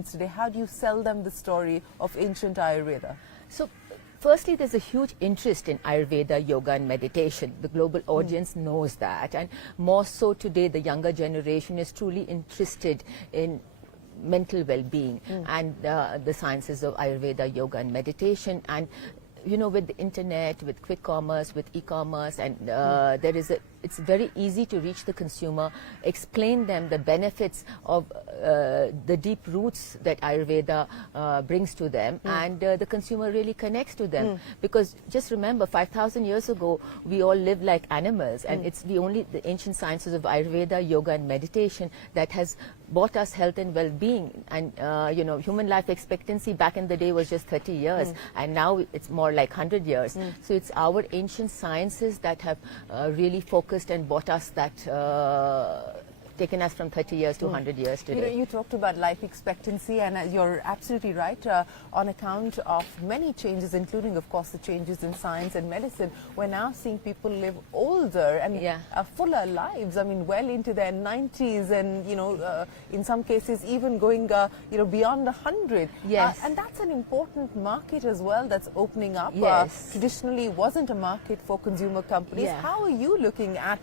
today, how do you sell them the story of ancient Ayurveda? So, firstly, there's a huge interest in Ayurveda, yoga and meditation. The global audience knows that, and more so today, the younger generation is truly interested in mental well-being and the sciences of Ayurveda, yoga and meditation. And you know, with the internet, with quick commerce, with e-commerce, and it's very easy to reach the consumer, explain them the benefits of the deep roots that Ayurveda brings to them, and the consumer really connects to them. Because just remember, 5,000 years ago, we all lived like animals, and it's the ancient sciences of Ayurveda, yoga and meditation that has brought us health and well-being. And you know, human life expectancy back in the day was just 30 years, and now it's more like 100 years. So it's our ancient sciences that have really focused and brought us that, taken us from 30 years to 100 years today. You know, you talked about life expectancy, and you're absolutely right. On account of many changes, including, of course, the changes in science and medicine, we're now seeing people live older and fuller lives. I mean, well into their 90s, and you know, in some cases, even going, you know, beyond 100. Yes, and that's an important market as well. That's opening up. Yes, traditionally wasn't a market for consumer companies. Yeah. How are you looking at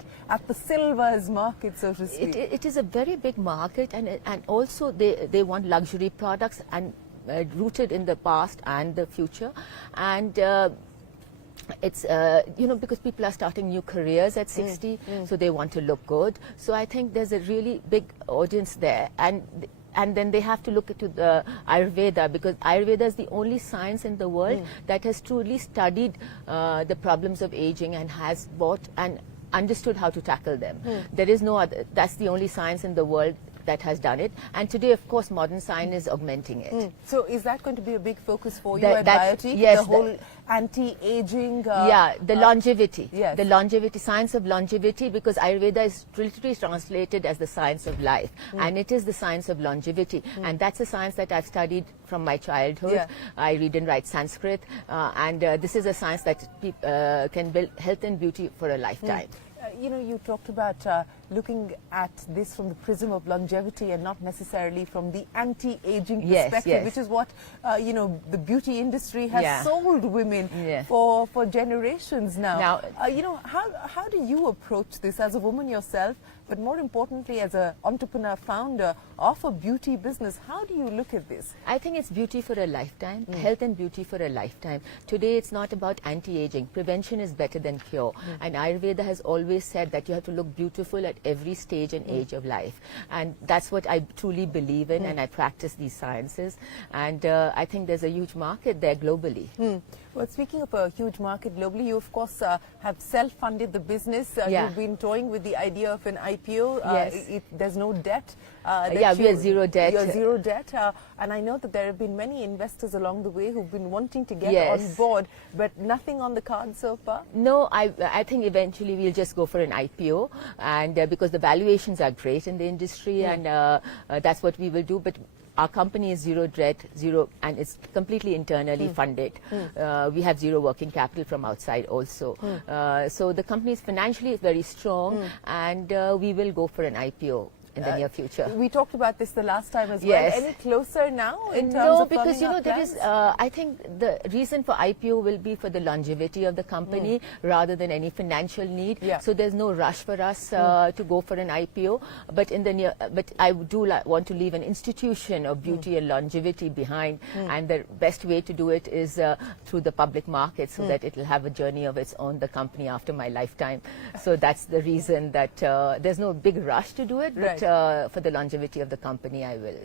the silvers market, so to speak? It is a very big market, and also they want luxury products and rooted in the past and the future, and it's you know, because people are starting new careers at 60, so they want to look good. So I think there's a really big audience there, and then they have to look into the Ayurveda, because Ayurveda is the only science in the world that has truly studied the problems of aging and has brought and understood how to tackle them. There is no other. That's the only science in the world that has done it, and today, of course, modern science is augmenting it. So is that going to be a big focus for you at Biotique? Yes, the whole anti-aging. The longevity. Yes. The longevity, science of longevity, because Ayurveda is literally translated as the science of life, and it is the science of longevity, and that's a science that I've studied from my childhood. Yeah. I read and write Sanskrit, and this is a science that can build health and beauty for a lifetime. You know, you talked about looking at this from the prism of longevity and not necessarily from the anti-aging perspective, which is what, you know, the beauty industry has sold women for generations now. You know, how do you approach this as a woman yourself, but more importantly as an entrepreneur, founder of a beauty business? How do you look at this? I think it's beauty for a lifetime, health and beauty for a lifetime. Today it's not about anti-aging. Prevention is better than cure. And Ayurveda has always said that you have to look beautiful at every stage and age of life. And that's what I truly believe in, and I practice these sciences. And I think there's a huge market there globally. Well, speaking of a huge market globally, you of course have self-funded the business. You've been toying with the idea of an IPO. There's no debt. We are zero debt. You're zero debt. And I know that there have been many investors along the way who've been wanting to get on board, but nothing on the card so far? No, I think eventually we'll just go for an IPO, and because the valuations are great in the industry, and that's what we will do. But our company is zero debt, and it's completely internally funded. We have zero working capital from outside also. So the company is financially very strong, and we will go for an IPO in the near future. We talked about this the last time as well. Yes. Any closer now in terms of because, you know, there plans? is, I think the reason for IPO will be for the longevity of the company rather than any financial need. So there's no rush for us to go for an IPO. But in the near, but I do want to leave an institution of beauty and longevity behind, and the best way to do it is through the public market, so that it will have a journey of its own, the company, after my lifetime. So that's the reason that there's no big rush to do it, but for the longevity of the company, I will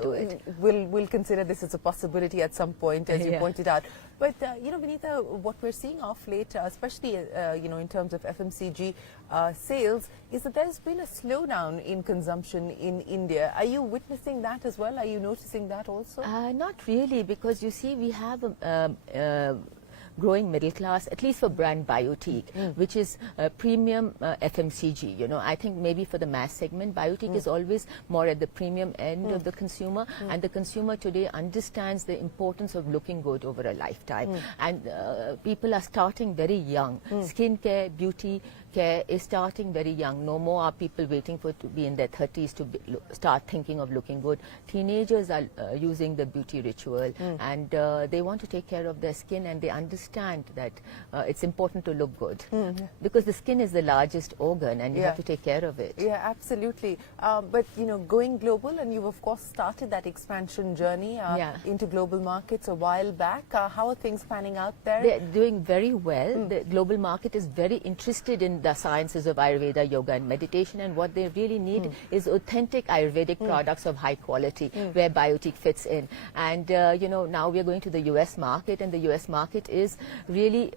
do it. We'll consider this as a possibility at some point, as you pointed out. But you know, Vinita, what we're seeing off late, especially you know, in terms of FMCG sales, is that there's been a slowdown in consumption in India. Are you witnessing that as well? Are you noticing that also? Not really, because you see, we have a growing middle class, at least for brand Biotique, which is premium FMCG. You know, I think maybe for the mass segment, Biotique is always more at the premium end of the consumer, and the consumer today understands the importance of looking good over a lifetime. And people are starting very young. Skincare, beauty, care is starting very young. No more are people waiting for to be in their 30s to start thinking of looking good. Teenagers are using the beauty ritual, and they want to take care of their skin, and they understand that it's important to look good, because the skin is the largest organ, and you have to take care of it. Yeah, absolutely. But you know, going global, and you've of course started that expansion journey into global markets a while back. How are things panning out there? They're doing very well. The global market is very interested in the sciences of Ayurveda, yoga and meditation, and what they really need is authentic Ayurvedic products of high quality, where Biotique fits in. And you know, now we are going to the US market, and the US market is really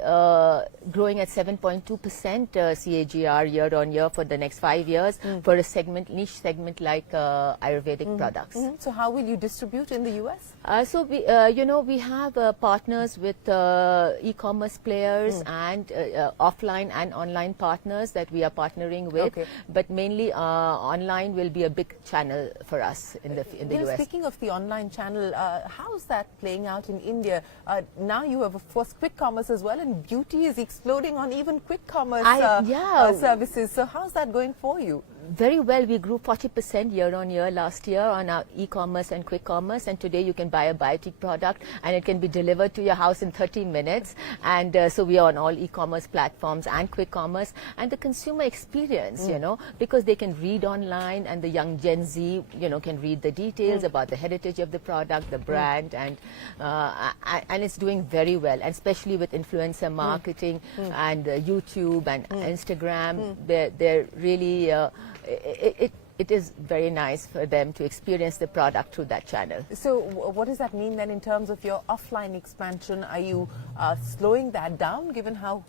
growing at 7.2% CAGR year on year for the next 5 years for a segment, niche segment like Ayurvedic products. So how will you distribute in the US? So we, you know, we have partners with e-commerce players and offline and online partners that we are partnering with, but mainly online will be a big channel for us in the US. Speaking of the online channel, how is that playing out in India? Now you have of course quick commerce as well, and beauty is exploding on even quick commerce services. So how's that going for you? Very well. We grew 40% year on year last year on our e-commerce and quick commerce, and today you can buy a Biotique product and it can be delivered to your house in 30 minutes. And so we are on all e-commerce platforms and quick commerce, and the consumer experience, you know, because they can read online, and the young Gen Z, you know, can read the details about the heritage of the product, the brand, and it's doing very well, and especially with influencer marketing and YouTube and Instagram. They're really it is very nice for them to experience the product through that channel. So what does that mean then in terms of your offline expansion? Are you slowing that down given how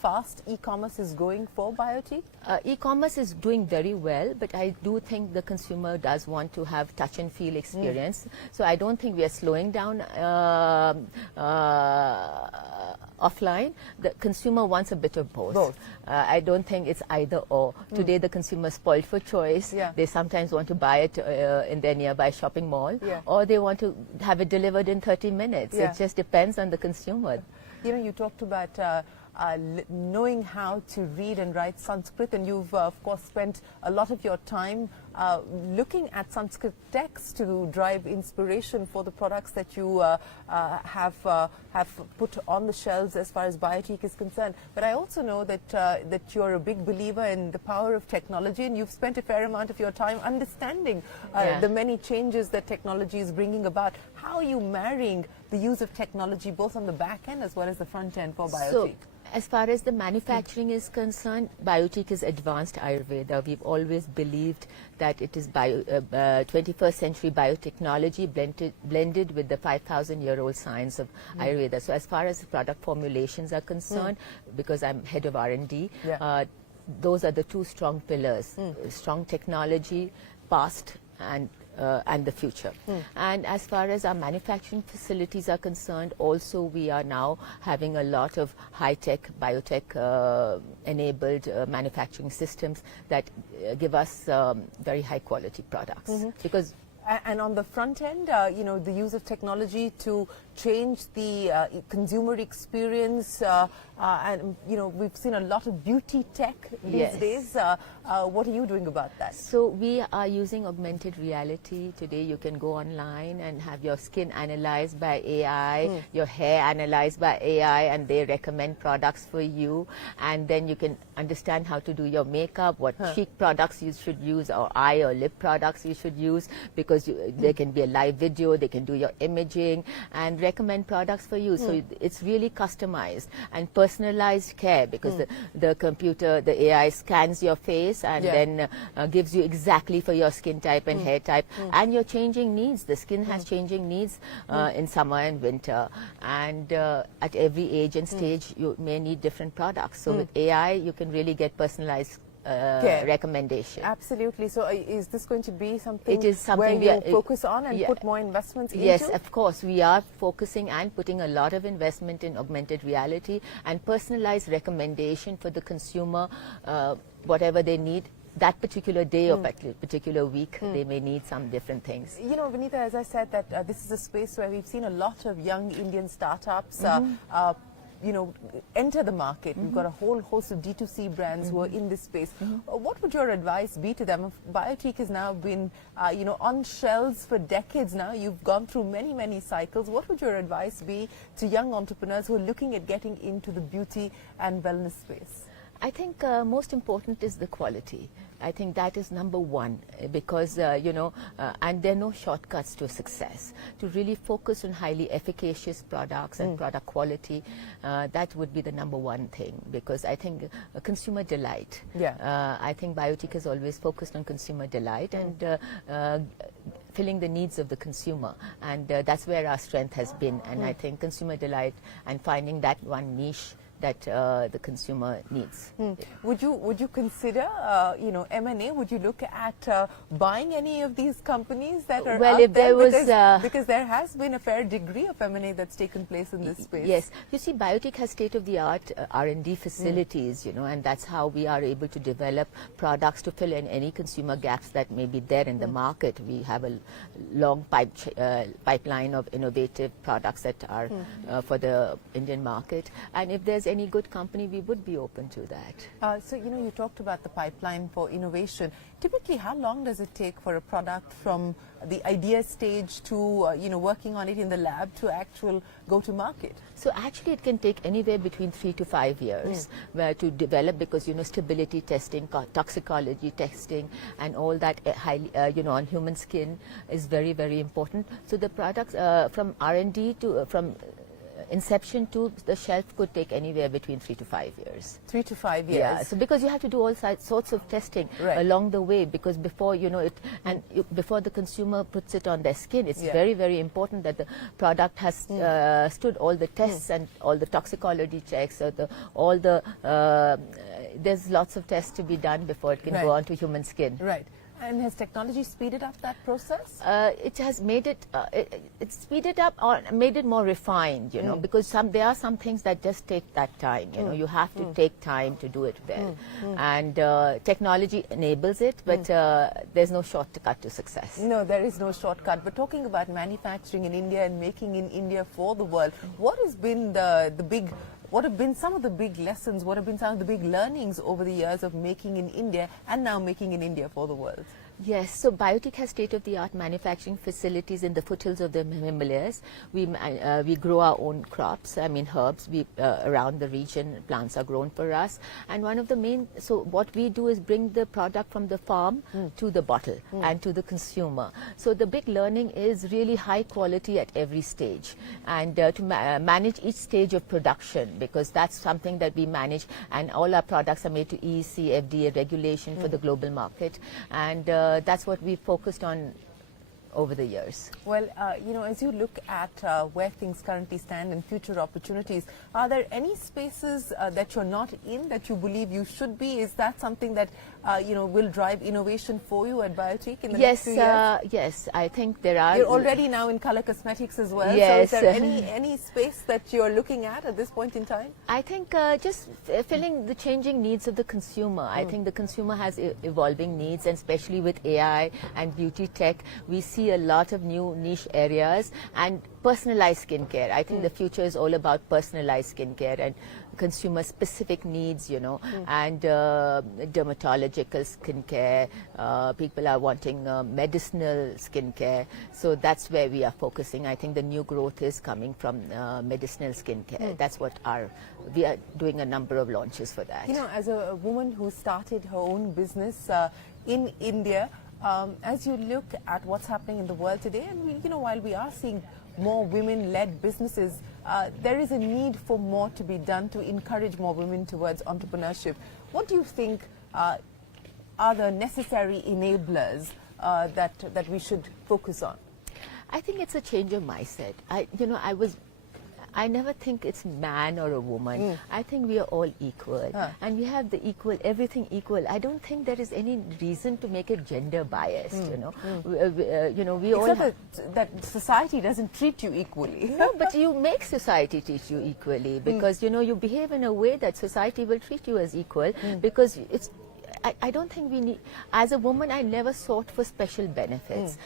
fast e-commerce is going for Biotique? E-commerce is doing very well, but I do think the consumer does want to have touch and feel experience. So I don't think we are slowing down offline. The consumer wants a bit of both. I don't think it's either or. Today the consumer is spoiled for choice. They sometimes want to buy it in their nearby shopping mall, or they want to have it delivered in 30 minutes. It just depends on the consumer. You know, you talked about knowing how to read and write Sanskrit, and you've of course spent a lot of your time looking at Sanskrit texts to drive inspiration for the products that you have put on the shelves as far as Biotique is concerned. But I also know that that you're a big believer in the power of technology, and you've spent a fair amount of your time understanding the many changes that technology is bringing about. How are you marrying the use of technology both on the back end as well as the front end for Biotique? As far as the manufacturing is concerned, Biotique is advanced Ayurveda. We've always believed that it is 21st century biotechnology blended with the 5,000-year-old science of Ayurveda. So as far as product formulations are concerned, because I'm head of R&D, those are the two strong pillars, strong technology, past and the future. And as far as our manufacturing facilities are concerned, also we are now having a lot of high-tech, biotech enabled manufacturing systems that give us very high-quality products. Because and on the front end, you know, the use of technology to change the consumer experience, and you know, we've seen a lot of beauty tech these days. What are you doing about that? So we are using augmented reality. Today you can go online and have your skin analyzed by AI, your hair analyzed by AI, and they recommend products for you, and then you can understand how to do your makeup, what cheek products you should use, or eye or lip products you should use, because there can be a live video, they can do your imaging and recommend products for you. So it's really customized and personalized care, because the computer, the AI scans your face and then gives you exactly for your skin type and hair type and your changing needs. The skin has changing needs in summer and winter, and at every age and stage you may need different products. So with AI you can really get personalized recommendation. Absolutely. So is this going to be something, where you focus on and put more investments into? Yes, of course. We are focusing and putting a lot of investment in augmented reality and personalized recommendation for the consumer, whatever they need. That particular day or particular week, they may need some different things. You know, Vinita, as I said, that this is a space where we've seen a lot of young Indian startups enter the market. We've got a whole host of D2C brands who are in this space. What would your advice be to them? Biotique has now been, on shelves for decades now. You've gone through many, many cycles. What would your advice be to young entrepreneurs who are looking at getting into the beauty and wellness space? I think most important is the quality. I think that is number one, because, and there are no shortcuts to success. To really focus on highly efficacious products and product quality, that would be the number one thing, because I think consumer delight. Yeah. I think Biotique has always focused on consumer delight and filling the needs of the consumer, and that's where our strength has been. And I think consumer delight and finding that one niche that the consumer needs. Would you consider, M&A? Would you look at buying any of these companies that are well, out if there was, because there has been a fair degree of M&A that's taken place in this space. Yes, you see, Biotique has state-of-the-art R&D facilities, and that's how we are able to develop products to fill in any consumer gaps that may be there in the market. We have a long pipeline of innovative products that are for the Indian market, and if there's any good company, we would be open to that. So, you talked about the pipeline for innovation. Typically, how long does it take for a product from the idea stage to, working on it in the lab to actual go to market? So actually it can take anywhere between 3 to 5 years to develop, because, stability testing, toxicology testing, and all that highly, on human skin is very, very important. So the products from R&D to, from inception to the shelf could take anywhere between 3 to 5 years. 3 to 5 years. Yeah. So because you have to do all sorts of testing along the way, because before before the consumer puts it on their skin, it's very, very important that the product has stood all the tests and all the toxicology checks, or there's lots of tests to be done before it can go onto human skin. Right. And has technology speeded up that process? It has made it, it's speeded up or made it more refined, because there are some things that just take that time. You have to take time to do it well. And technology enables it, but there's no shortcut to success. No, there is no shortcut. But talking about manufacturing in India and making in India for the world, what has been what have been some of the big lessons, what have been some of the big learnings over the years of making in India and now making in India for the world? Yes, so Biotique has state-of-the-art manufacturing facilities in the foothills of the Himalayas. We grow our own crops, herbs. Around the region, plants are grown for us. And one of the main, so what we do is bring the product from the farm to the bottle and to the consumer. So the big learning is really high quality at every stage, and to manage each stage of production, because that's something that we manage, and all our products are made to EC, FDA regulation for the global market. And that's what we focused on over the years. Well, as you look at where things currently stand and future opportunities, are there any spaces that you're not in that you believe you should be? Is that something that, will drive innovation for you at Biotique in the next few years? Yes, I think there are. You're already now in color cosmetics as well. Yes. So is there any space that you're looking at this point in time? I think just filling the changing needs of the consumer. I think the consumer has evolving needs, and especially with AI and beauty tech, we see a lot of new niche areas and personalized skincare. I think the future is all about personalized skincare and consumer specific needs, and dermatological skincare. People are wanting medicinal skincare. So that's where we are focusing. I think the new growth is coming from medicinal skincare. That's what we are doing a number of launches for that. As a woman who started her own business in India, as you look at what's happening in the world today, and while we are seeing more women-led businesses, there is a need for more to be done to encourage more women towards entrepreneurship. What do you think are the necessary enablers that we should focus on? I think it's a change of mindset. I never think it's man or a woman. I think we are all equal, and we have everything equal. I don't think there is any reason to make it gender biased. We all that society doesn't treat you equally. No, but you make society treat you equally, because you behave in a way that society will treat you as equal, because it's. I don't think we need. As a woman, I never sought for special benefits.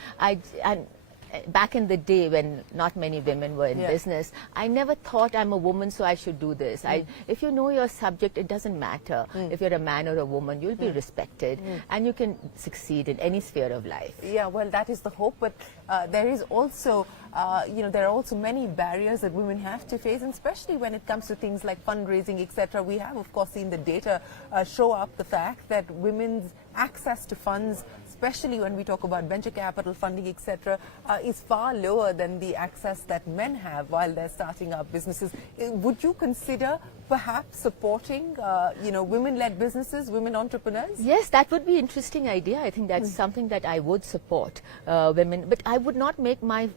back in the day when not many women were in business, I never thought I'm a woman, so I should do this. If you know your subject, it doesn't matter. If you're a man or a woman, you'll be respected and you can succeed in any sphere of life. Yeah, well, that is the hope, but there is also, there are also many barriers that women have to face, and especially when it comes to things like fundraising, etc. We have, of course, seen the data show up the fact that women's access to funds, especially when we talk about venture capital funding, etc., is far lower than the access that men have while they're starting up businesses. Would you consider perhaps supporting, women-led businesses, women entrepreneurs? Yes, that would be an interesting idea. I think that's something that I would support, women. But I would not make my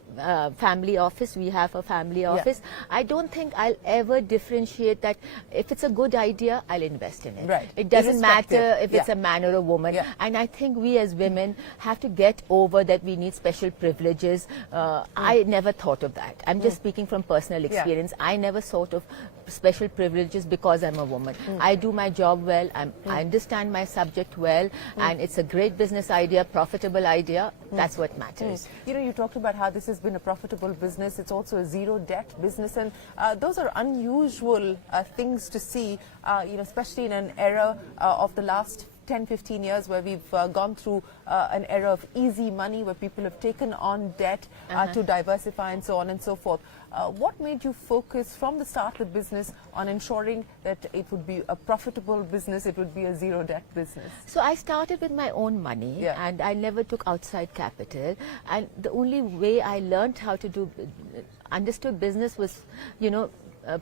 family office. We have a family office. I don't think I'll ever differentiate that. If it's a good idea, I'll invest in it. Right. It doesn't matter if it's a man or a woman. And I think we as women have to get over that we need special privileges. I never thought of that. I'm just speaking from personal experience. I never thought of special privileges because I'm a woman. I do my job well. I understand my subject well, and it's a great business idea, profitable idea. That's what matters. You talked about how this has been a profitable business. It's also a zero debt business, and those are unusual things to see, especially in an era of the last 10-15 years where we've gone through an era of easy money, where people have taken on debt to diversify and so on and so forth. What made you focus from the start with business on ensuring that it would be a profitable business, it would be a zero debt business? So I started with my own money, and I never took outside capital, and the only way I learned how to understood business was,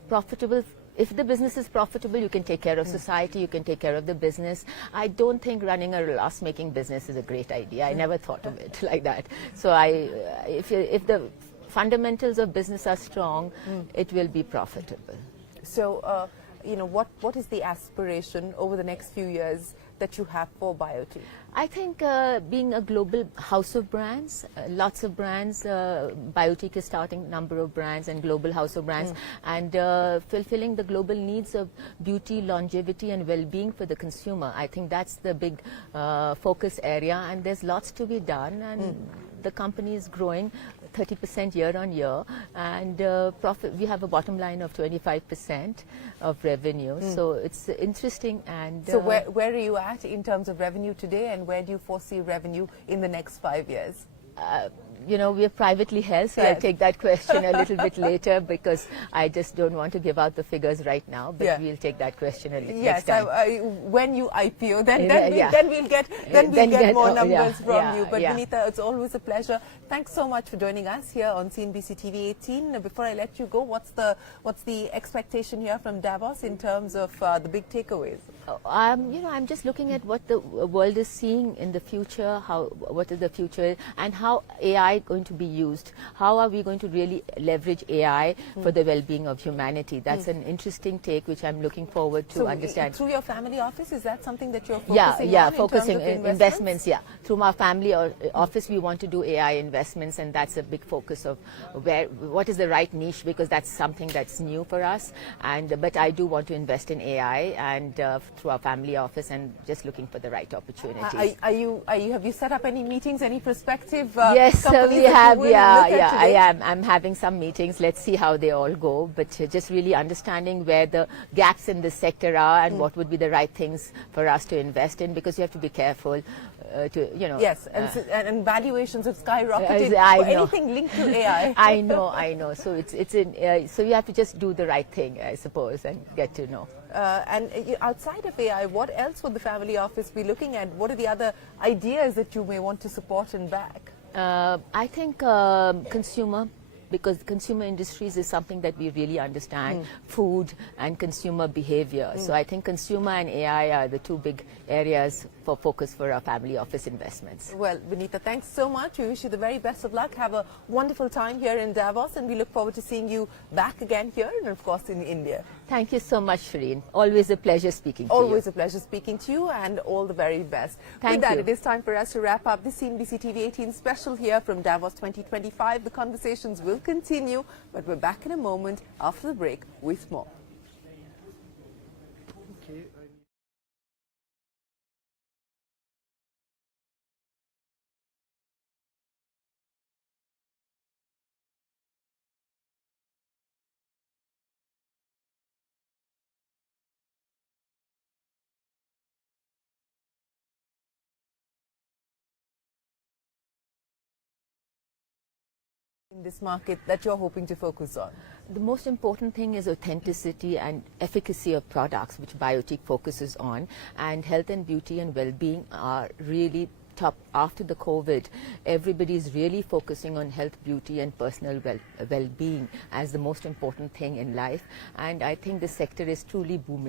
profitable. If the business is profitable, you can take care of society, you can take care of the business. I don't think running a loss-making business is a great idea. I never thought of it like that. So if the fundamentals of business are strong, it will be profitable. So, what is the aspiration over the next few years that you have for Biotique? I think being a global house of brands, lots of brands, Biotique is starting number of brands and global house of brands, and fulfilling the global needs of beauty, longevity and well-being for the consumer. I think that's the big focus area, and there's lots to be done, and the company is growing 30% year on year, and profit. We have a bottom line of 25% of revenue, so it's interesting. And so where are you at in terms of revenue today, and where do you foresee revenue in the next 5 years? We are privately held, so I'll take that question a little bit later, because I just don't want to give out the figures right now, but we'll take that question next time. When you IPO, then we'll get more numbers from you. But Vinita, it's always a pleasure. Thanks so much for joining us here on CNBC TV18. Before I let you go, what's the expectation here from Davos in terms of the big takeaways? I'm just looking at what the world is seeing in the future, what is the future, and how AI is going to be used. How are we going to really leverage AI for the well-being of humanity? That's an interesting take, which I'm looking forward to understand. Through your family office, is that something that you're focusing on? Focusing in investments. Through my family office, we want to do AI investments, and that's a big focus of what is the right niche, because that's something that's new for us. But I do want to invest in AI, and through our family office, and just looking for the right opportunities. Have you set up any meetings, any prospective yes, companies we have. I am. I'm having some meetings. Let's see how they all go. But just really understanding where the gaps in the sector are, and what would be the right things for us to invest in, because you have to be careful. Yes, and valuations have skyrocketed for anything linked to AI. I know. So so you have to just do the right thing, I suppose, and get to know. And outside of AI, what else would the family office be looking at? What are the other ideas that you may want to support and back? I think consumer, because consumer industries is something that we really understand, food and consumer behavior. So I think consumer and AI are the two big areas for focus for our family office investments. Well, Vinita, thanks so much. We wish you the very best of luck. Have a wonderful time here in Davos, and we look forward to seeing you back again here, and of course in India. Thank you so much, Shereen. Always a pleasure speaking to you. Always a pleasure speaking to you, and all the very best. Thank With that, you. it is time for us to wrap up this CNBC TV18 special here from Davos 2025. The conversations will continue, but we're back in a moment after the break with more. in this market that you're hoping to focus on? The most important thing is authenticity and efficacy of products, which Biotique focuses on, and health and beauty and well-being are really top. After the COVID, everybody is really focusing on health, beauty and personal well-being as the most important thing in life, and I think the sector is truly booming.